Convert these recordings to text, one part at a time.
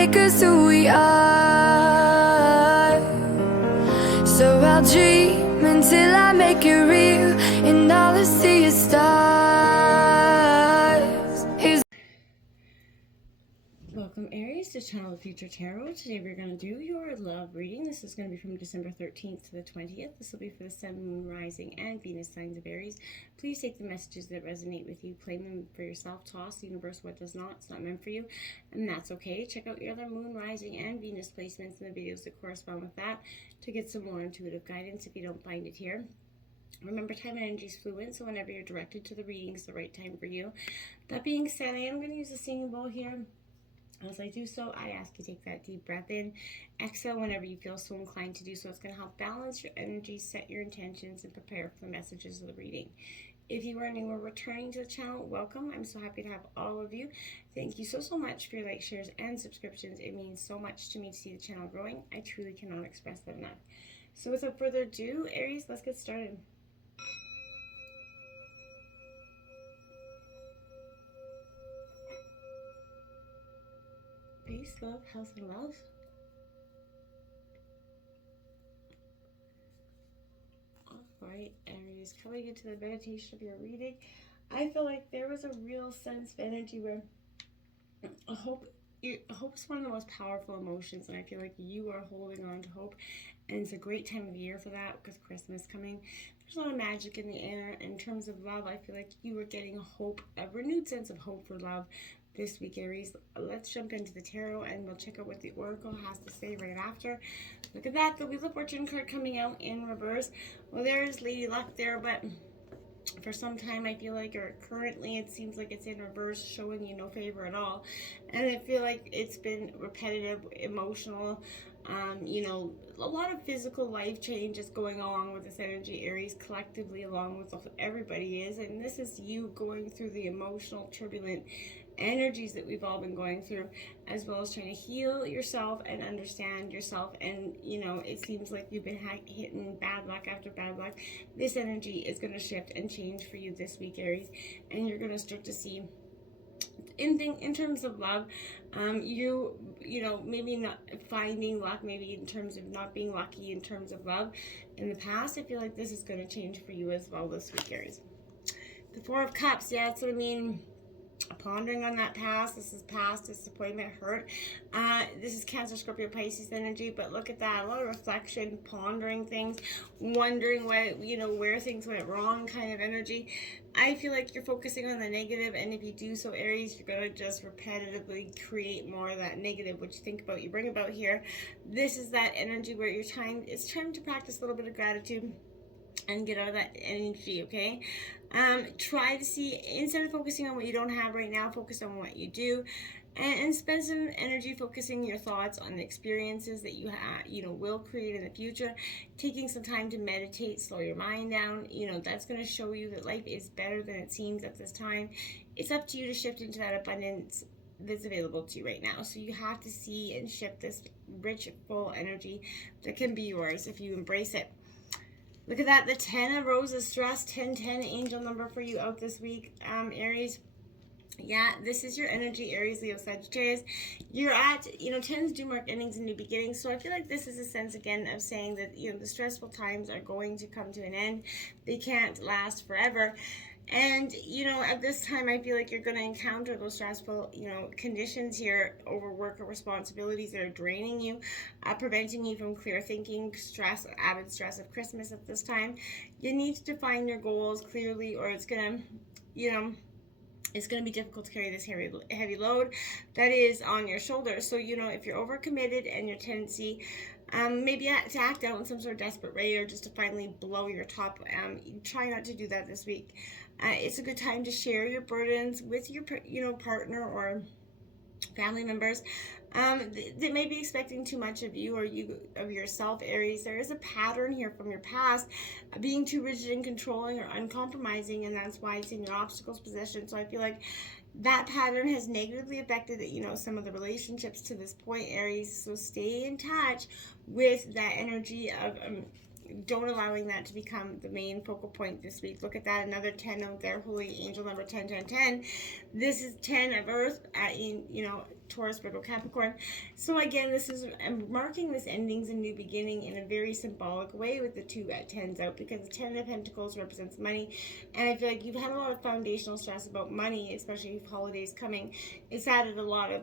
make us who we are. So I'll dream until I make it real, and all I see is stars. Welcome Aries to Channel of Future Tarot. Today we're going to do your love reading. This is going to be from December 13th to the 20th. This will be for the Sun, Moon, Rising, and Venus signs of Aries. Please take the messages that resonate with you, claim them for yourself, toss the universe what does not. It's not meant for you, and that's okay. Check out your other Moon, Rising, and Venus placements in the videos that correspond with that to get some more intuitive guidance if you don't find it here. Remember, time and energy is fluid, so whenever you're directed to the reading is the right time for you. That being said, I am going to use a singing bowl here. As I do so, I ask you to take that deep breath in, exhale whenever you feel so inclined to do so. It's going to help balance your energy, set your intentions, and prepare for the messages of the reading. If you are new or returning to the channel, welcome. I'm so happy to have all of you. Thank you so much for your likes, shares, and subscriptions. It means so much to me to see the channel growing. I truly cannot express that enough. So without further ado, Aries, let's get started. Peace, love, health, and wealth. Alright, Aries, coming into the meditation of your reading, I feel like there was a real sense of energy where hope is one of the most powerful emotions, and I feel like you are holding on to hope, and it's a great time of year for that with Christmas coming. There's a lot of magic in the air. In terms of love, I feel like you are getting hope, a renewed sense of hope for love this week, Aries. Let's jump into the tarot and we'll check out what the Oracle has to say right after. Look at that, the Wheel of Fortune card coming out in reverse. Well, there's Lady Luck there, but for some time I feel like, or currently it seems like it's in reverse, showing you no favor at all. And I feel like it's been repetitive, emotional, you know, a lot of physical life changes going on with this energy, Aries, collectively, along with everybody is. And this is you going through the emotional, turbulent energies that we've all been going through, as well as trying to heal yourself and understand yourself. And you know, it seems like you've been hitting bad luck after bad luck. This energy is going to shift and change for you this week, Aries, and you're going to start to see in terms of love, you know, maybe not finding luck, maybe in terms of not being lucky in terms of love in the past. I feel like this is going to change for you as well this week, Aries. The Four of Cups, yeah, that's what I mean. Pondering on that past. This is past disappointment, hurt. This is Cancer, Scorpio, Pisces energy, but look at that, a lot of reflection, pondering things, wondering what, you know, where things went wrong kind of energy. I feel like you're focusing on the negative, and if you do so, Aries, you're going to just repetitively create more of that negative, which you think about, you bring about here. This is that energy where it's time to practice a little bit of gratitude and get out of that energy, okay? Try to see, instead of focusing on what you don't have right now, focus on what you do, and spend some energy focusing your thoughts on the experiences that you will create in the future. Taking some time to meditate, slow your mind down, you know, that's going to show you that life is better than it seems at this time. It's up to you to shift into that abundance that's available to you right now. So you have to see and shift this rich, full energy that can be yours if you embrace it. Look at that, the 10 of Roses, stress, 1010, angel number for you out this week, Aries. Yeah, this is your energy, Aries, Leo, Sagittarius. You're at, you know, 10s do mark endings and new beginnings. So I feel like this is a sense, again, of saying that, you know, the stressful times are going to come to an end. They can't last forever. And, you know, at this time, I feel like you're going to encounter those stressful, you know, conditions here, overwork or responsibilities that are draining you, preventing you from clear thinking, stress, added stress of Christmas at this time. You need to define your goals clearly, or it's going to, you know, it's going to be difficult to carry this heavy load that is on your shoulders. So, you know, if you're overcommitted and your tendency maybe to act out in some sort of desperate rage or just to finally blow your top, try not to do that this week. It's a good time to share your burdens with your, you know, partner or family members that may be expecting too much of you or of yourself, Aries. There is a pattern here from your past, being too rigid and controlling or uncompromising, and that's why it's in your obstacles position. So I feel like that pattern has negatively affected, you know, some of the relationships to this point, Aries. So stay in touch with that energy of don't allowing that to become the main focal point this week. Look at that, another 10 out there, holy angel number 10, 10, 10. This is 10 of Earth, you know, Taurus, Virgo, Capricorn. So again, this is marking this endings and new beginning in a very symbolic way with the 2 tens out, because the 10 of Pentacles represents money, and I feel like you've had a lot of foundational stress about money, especially with holidays coming. It's added a lot of,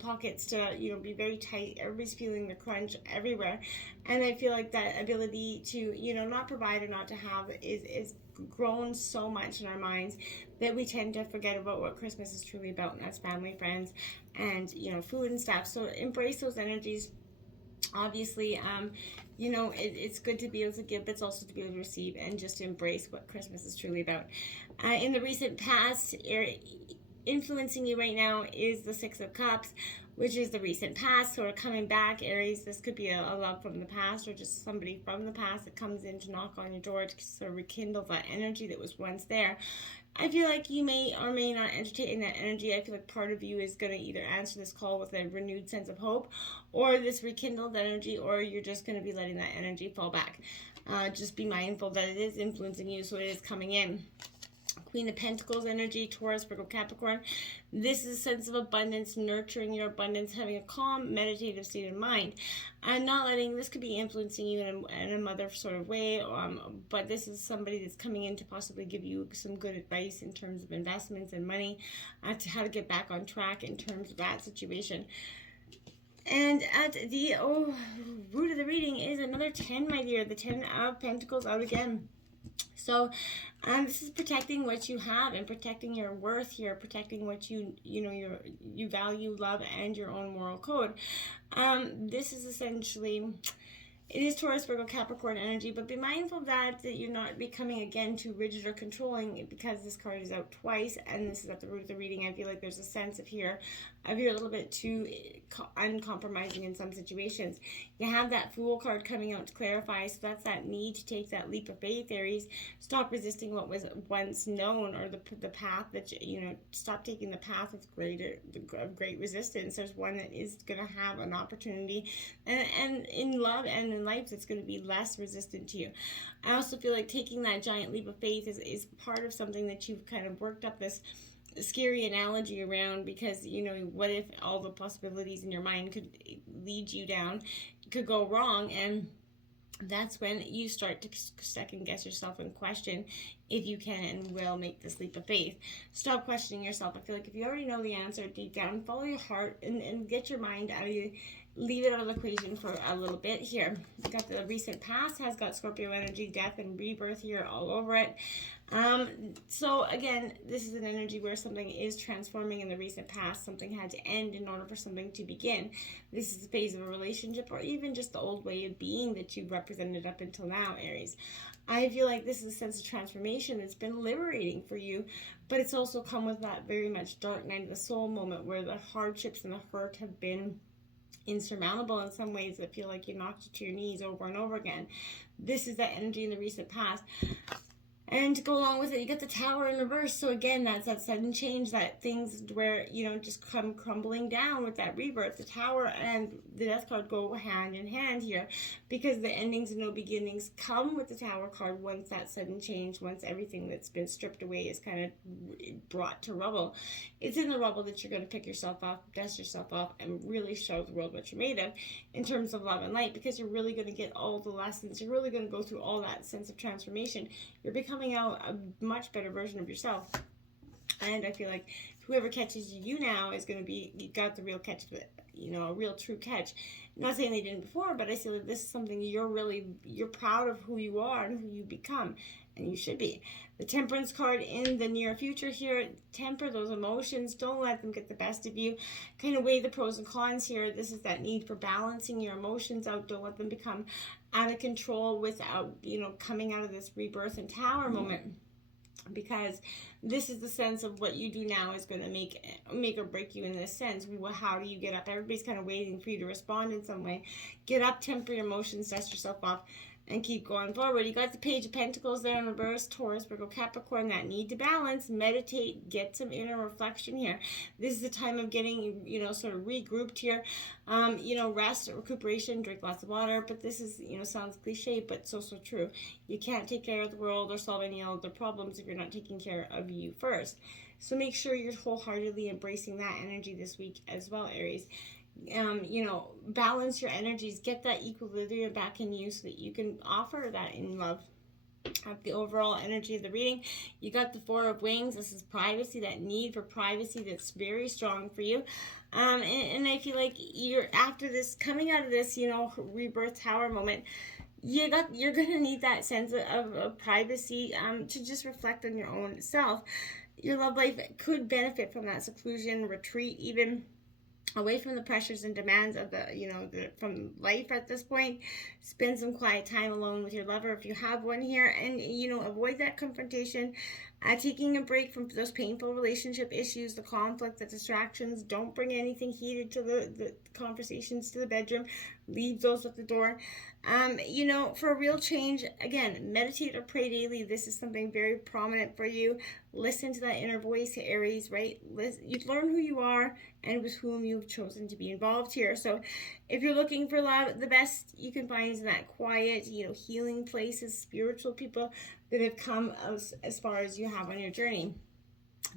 pockets to, be very tight. Everybody's feeling the crunch everywhere, and I feel like that ability to, not provide or not to have is grown so much in our minds that we tend to forget about what Christmas is truly about, and that's family, friends, and food and stuff. So embrace those energies. Obviously, it's good to be able to give, but it's also to be able to receive, and just embrace what Christmas is truly about. In the recent past, influencing you right now is the 6 of Cups, which is the recent past. So we're coming back, Aries. This could be a love from the past, or just somebody from the past that comes in to knock on your door to sort of rekindle that energy that was once there. I feel like you may or may not entertain that energy. I feel like part of you is going to either answer this call with a renewed sense of hope, or this rekindled energy, or you're just going to be letting that energy fall back. Just be mindful that it is influencing you, so it is coming in. Queen of Pentacles energy, Taurus, Virgo, Capricorn. This is a sense of abundance, nurturing your abundance, having a calm, meditative state of mind, and not letting, this could be influencing you in a mother sort of way, but this is somebody that's coming in to possibly give you some good advice in terms of investments and money, to how to get back on track in terms of that situation. And at the root of the reading is another 10, my dear, the 10 of Pentacles out again. So this is protecting what you have and protecting your worth here, protecting what you value, love, and your own moral code. This is essentially, it is Taurus, Virgo, Capricorn energy, but be mindful that you're not becoming, again, too rigid or controlling, because this card is out twice, and this is at the root of the reading. I feel like there's a sense of you're a little bit too uncompromising in some situations. You have that Fool card coming out to clarify, so that's that need to take that leap of faith, Aries. Stop resisting what was once known, or the path that, stop taking the path of great resistance. There's one that is going to have an opportunity, and in love and in life that's going to be less resistant to you. I also feel like taking that giant leap of faith is part of something that you've kind of worked up this scary analogy around, because what if all the possibilities in your mind could lead you down, could go wrong, and that's when you start to second guess yourself and question if you can and will make this leap of faith. Stop questioning yourself. I feel like if you already know the answer deep down, follow your heart and get your mind out of you. Leave it out of the equation for a little bit here. You got the recent past, has got Scorpio energy, death and rebirth here all over it. So again, this is an energy where something is transforming in the recent past. Something had to end in order for something to begin. This is a phase of a relationship, or even just the old way of being that you've represented up until now, Aries. I feel like this is a sense of transformation that's been liberating for you, but it's also come with that very much dark night of the soul moment, where the hardships and the hurt have been insurmountable in some ways that feel like you knocked you to your knees over and over again. This is that energy in the recent past. And to go along with it, you got the Tower in reverse. So again, that's that sudden change, that things where, just come crumbling down with that rebirth. The Tower and the Death card go hand in hand here, because the endings and no beginnings come with the Tower card once that sudden change, once everything that's been stripped away is kind of brought to rubble. It's in the rubble that you're going to pick yourself up, dust yourself off, and really show the world what you're made of in terms of love and light, because you're really going to get all the lessons. You're really going to go through all that sense of transformation. You're becoming out a much better version of yourself, and I feel like whoever catches you now is going to be, you got the real catch, a real true catch. I'm not saying they didn't before, but I feel that this is something you're proud of who you are and who you become, and you should be. The Temperance card in the near future here, temper those emotions, don't let them get the best of you, kind of weigh the pros and cons here. This is that need for balancing your emotions out. Don't let them become out of control without, coming out of this rebirth and Tower moment, because this is the sense of what you do now is going to make or break you in this sense. How do you get up? Everybody's kind of waiting for you to respond in some way. Get up, temper your emotions, dust yourself off, and keep going forward. You got the Page of Pentacles there in reverse, Taurus, Virgo, Capricorn, that need to balance, meditate, get some inner reflection here. This is the time of getting, sort of regrouped here. Rest, recuperation, drink lots of water, but this is, sounds cliche, but so true. You can't take care of the world or solve any other problems if you're not taking care of you first. So make sure you're wholeheartedly embracing that energy this week as well, Aries. You know, balance your energies, get that equilibrium back in you so that you can offer that in love. The overall energy of the reading, you got the Four of Wings. This is privacy, that need for privacy that's very strong for you. And I feel like you're, after this, coming out of this, you know, rebirth tower moment, you're gonna need that sense of privacy, to just reflect on your own self. Your love life could benefit from that seclusion, retreat, even away from the pressures and demands of from life at this point. Spend some quiet time alone with your lover if you have one here, and avoid that confrontation. Taking a break from those painful relationship issues, the conflict, the distractions. Don't bring anything heated to the conversations to the bedroom. Leave those at the door. For a real change, again, meditate or pray daily. This is something very prominent for you. Listen to that inner voice, Aries, right? You learn who you are and with whom you've chosen to be involved here. So if you're looking for love, the best you can find is in that quiet, healing places, spiritual people that have come as far as you have on your journey.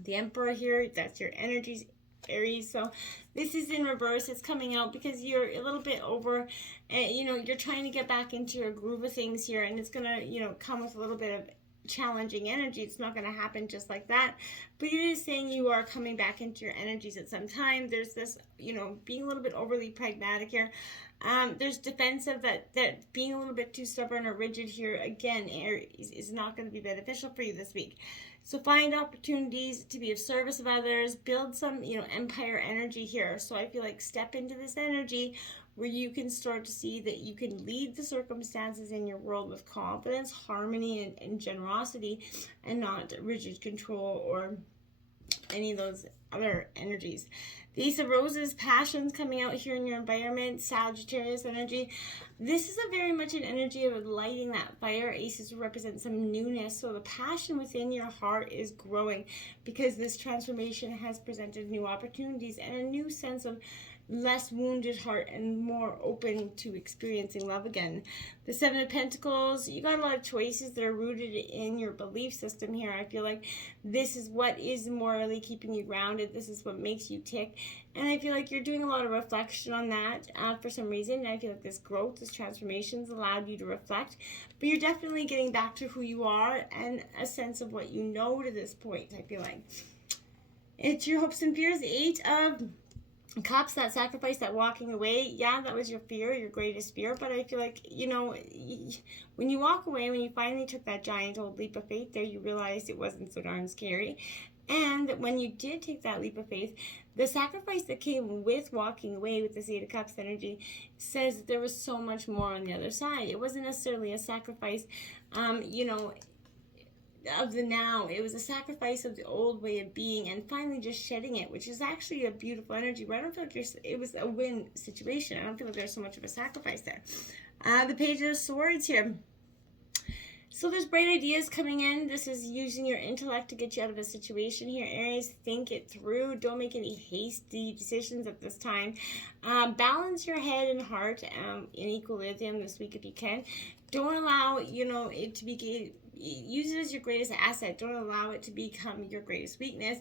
The Emperor here, that's your energies, Aries. So this is in reverse. It's coming out because you're a little bit over, you're trying to get back into your groove of things here, and it's gonna, come with a little bit of challenging energy. It's not going to happen just like that, but it is saying you are coming back into your energies at some time. There's this, being a little bit overly pragmatic here. There's defensive, that being a little bit too stubborn or rigid here, again, Aries, is not going to be beneficial for you this week. So find opportunities to be of service of others, build some, empire energy here. So I feel like step into this energy where you can start to see that you can lead the circumstances in your world with confidence, harmony, and generosity, and not rigid control or any of those other energies. The Ace of Roses, passions coming out here in your environment, Sagittarius energy. This is a very much an energy of lighting that fire. Aces represent some newness, so the passion within your heart is growing because this transformation has presented new opportunities and a new sense of less wounded heart and more open to experiencing love again. The Seven of Pentacles, you got a lot of choices that are rooted in your belief system here. I feel like this is what is morally keeping you grounded. This is what makes you tick. And I feel like you're doing a lot of reflection on that for some reason. And I feel like this growth, this transformation's allowed you to reflect. But you're definitely getting back to who you are and a sense of what you know to this point, I feel like. It's your hopes and fears. 8 of Cups, that sacrifice, that walking away. Yeah, that was your fear, your greatest fear. But I feel like, when you walk away, when you finally took that giant old leap of faith there, you realized it wasn't so darn scary. And when you did take that leap of faith, the sacrifice that came with walking away with this 8 of Cups energy says that there was so much more on the other side. It wasn't necessarily a sacrifice, of the now. It was a sacrifice of the old way of being and finally just shedding it, which is actually a beautiful energy. But I don't feel like it was a win situation. I don't feel like there's so much of a sacrifice there. The Page of Swords here. So there's bright ideas coming in. This is using your intellect to get you out of a situation here, Aries. Think it through. Don't make any hasty decisions at this time. Balance your head and heart in equilibrium this week if you can. Don't allow, it to be... Use it as your greatest asset. Don't allow it to become your greatest weakness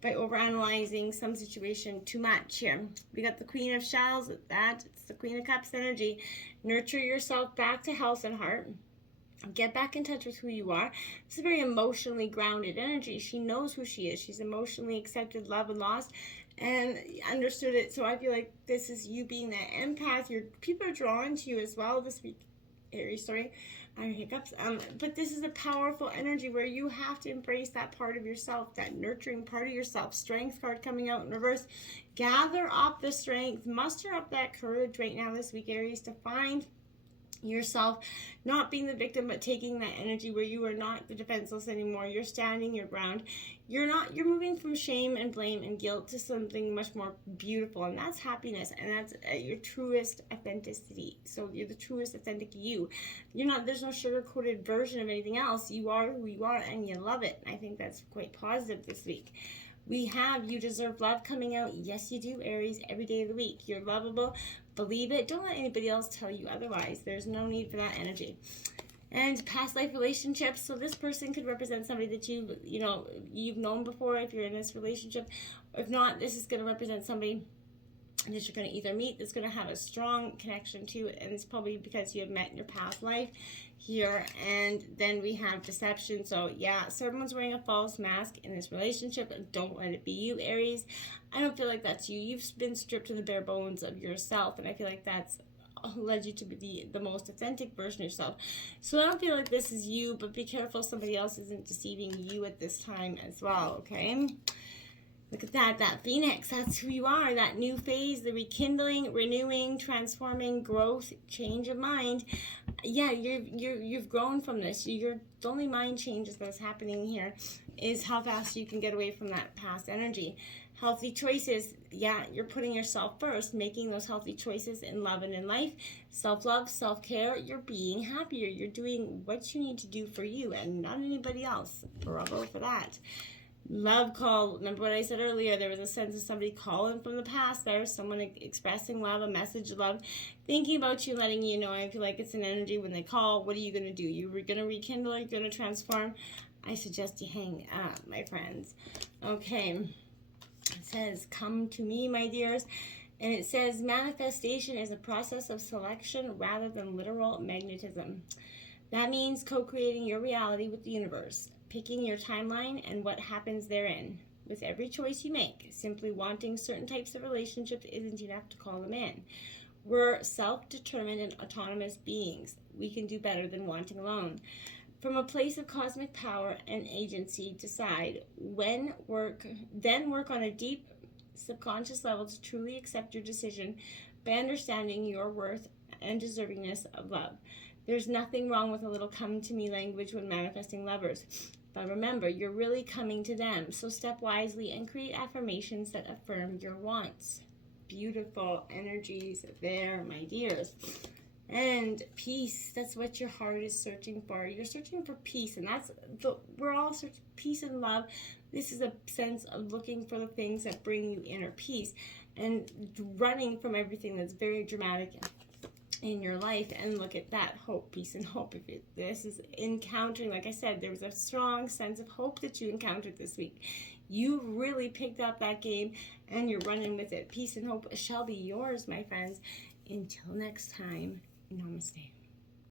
by overanalyzing some situation too much here. We got the Queen of Shells with that. It's the Queen of Cups energy. Nurture yourself back to health and heart. Get back in touch with who you are. It's a very emotionally grounded energy. She knows who she is. She's emotionally accepted love and lost and understood it. So I feel like this is you being that empath. People are drawn to you as well this week, Aries, sorry. Hiccups. But this is a powerful energy where you have to embrace that part of yourself, that nurturing part of yourself. Strength card coming out in reverse. Gather up the strength, muster up that courage right now this week, Aries, to find yourself, not being the victim, but taking that energy where you are not the defenseless anymore. You're standing your ground. You're moving from shame and blame and guilt to something much more beautiful, and that's happiness, and that's your truest authenticity. So you're the truest authentic you. There's no sugar-coated version of anything else. You are who you are, and you love it. I think that's quite positive this week. We have You Deserve Love coming out. Yes, you do, Aries, every day of the week. You're lovable. Believe it. Don't let anybody else tell you otherwise. There's no need for that energy. And past life relationships. So this person could represent somebody that you've known before if you're in this relationship. If not, this is going to represent somebody that you're going to either meet that's going to have a strong connection to, and it's probably because you have met in your past life here. And then we have deception. So yeah, someone's wearing a false mask in this relationship. Don't let it be you, Aries. I don't feel like that's you. You've been stripped to the bare bones of yourself, and I feel like that's led you to be the most authentic version of yourself. So I don't feel like this is you, but be careful somebody else isn't deceiving you at this time as well, okay? Look at that Phoenix, that's who you are, that new phase, the rekindling, renewing, transforming, growth, change of mind. Yeah, you've grown from this. The only mind changes that's happening here is how fast you can get away from that past energy. Healthy choices, yeah, you're putting yourself first, making those healthy choices in love and in life. Self-love, self-care, you're being happier. You're doing what you need to do for you and not anybody else. Bravo for that. Love call. Remember what I said earlier? There was a sense of somebody calling from the past. There's someone expressing love, a message of love, thinking about you, letting you know. I feel like it's an energy when they call. What are you going to do? You're going to rekindle? You're going to transform? I suggest you hang up, my friends. Okay. It says, come to me, my dears. And it says, manifestation is a process of selection rather than literal magnetism. That means co-creating your reality with the universe, picking your timeline and what happens therein. With every choice you make, simply wanting certain types of relationships isn't enough to call them in. We're self-determined and autonomous beings. We can do better than wanting alone. From a place of cosmic power and agency, decide then work on a deep subconscious level to truly accept your decision by understanding your worth and deservingness of love. There's nothing wrong with a little come to me language when manifesting lovers. But remember, you're really coming to them. So step wisely and create affirmations that affirm your wants. Beautiful energies there, my dears. And peace, that's what your heart is searching for. You're searching for peace, and we're all searching peace and love. This is a sense of looking for the things that bring you inner peace and running from everything that's very dramatic in your life. And look at that, hope, peace, and hope. This is encountering, like I said, there was a strong sense of hope that you encountered this week. You really picked up that game and you're running with it. Peace and hope shall be yours, my friends. Until next time, namaste.